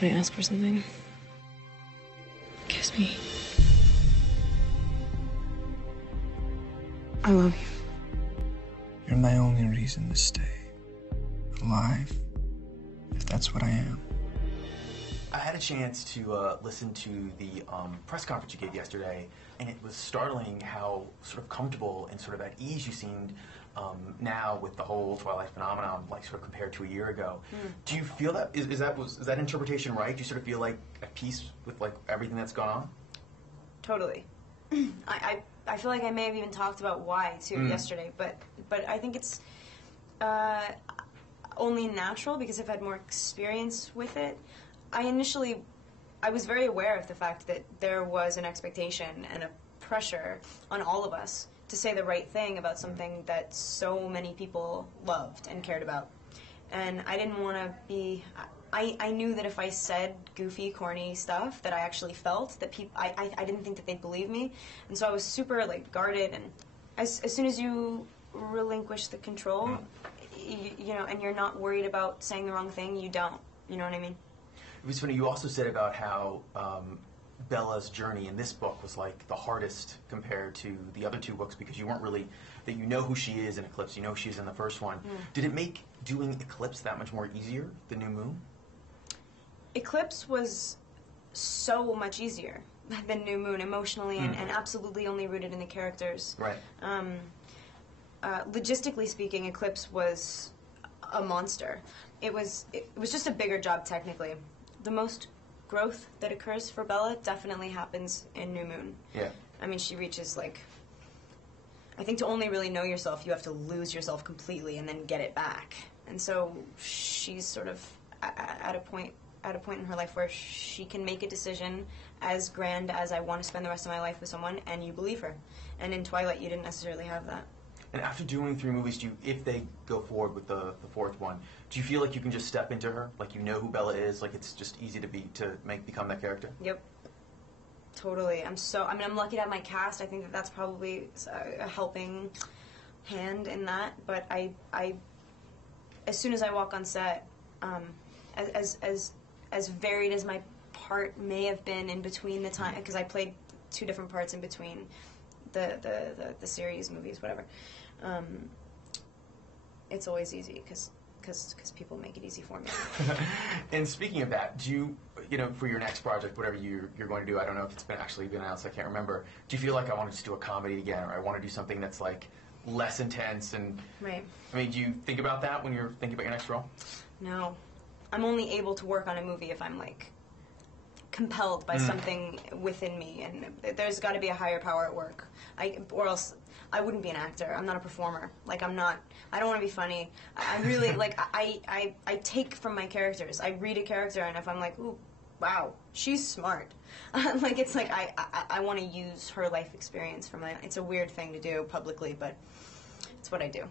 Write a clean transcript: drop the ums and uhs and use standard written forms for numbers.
Can I ask for something? Kiss me. I love you. You're my only reason to stay alive, if that's what I am. I had a chance to listen to the press conference you gave yesterday, and it was startling how sort of comfortable and sort of at ease you seemed now with the whole Twilight phenomenon, like sort of compared to a year ago. Do you feel that is that interpretation right? Do you sort of feel like at peace with like everything that's gone on? Totally. I feel like I may have even talked about why too yesterday, but I think it's only natural because I've had more experience with it. I was very aware of the fact that there was an expectation and a pressure on all of us to say the right thing about something that so many people loved and cared about. And I didn't want to be... I knew that if I said goofy, corny stuff that I actually felt, that people... I didn't think that they'd believe me. And so I was super, like, guarded. And as soon as you relinquish the control, you know, and you're not worried about saying the wrong thing, you don't. You know what I mean? It was funny, you also said about how Bella's journey in this book was like the hardest compared to the other two books because you weren't really, that you know who she is in Eclipse, you know who she is in the first one. Did it make doing Eclipse that much more easier, the New Moon? Eclipse was so much easier than New Moon emotionally and absolutely only rooted in the characters. Right. Logistically speaking, Eclipse was a monster. It was just a bigger job technically. The most growth that occurs for Bella definitely happens in New Moon. Yeah. I mean, she reaches like, I think to only really know yourself, you have to lose yourself completely and then get it back. And so she's sort of at a point in her life where she can make a decision as grand as I want to spend the rest of my life with someone, and you believe her. And in Twilight, you didn't necessarily have that. And after doing 3 movies, do you, if they go forward with the fourth one, do you feel like you can just step into her? Like you know who Bella is? Like it's just easy to become that character? Yep. Totally. I'm lucky to have my cast. I think that that's probably a helping hand in that. But I as soon as I walk on set, as varied as my part may have been in between the time, because I played 2 different parts in between the series, movies, whatever. It's always easy because people make it easy for me. And speaking of that, do you know, for your next project, whatever you're going to do, I don't know if it's actually been announced, I can't remember, do you feel like I want to just do a comedy again, or I want to do something that's like less intense? And right. I mean, do you think about that when you're thinking about your next role? No. I'm only able to work on a movie if I'm like compelled by something within me, and there's got to be a higher power at work. Or else I wouldn't be an actor. I'm not a performer. Like I don't want to be funny. I really like I take from my characters. I read a character, and if I'm like, ooh, wow, she's smart. Like it's like I want to use her life experience for my. It's a weird thing to do publicly, but it's what I do.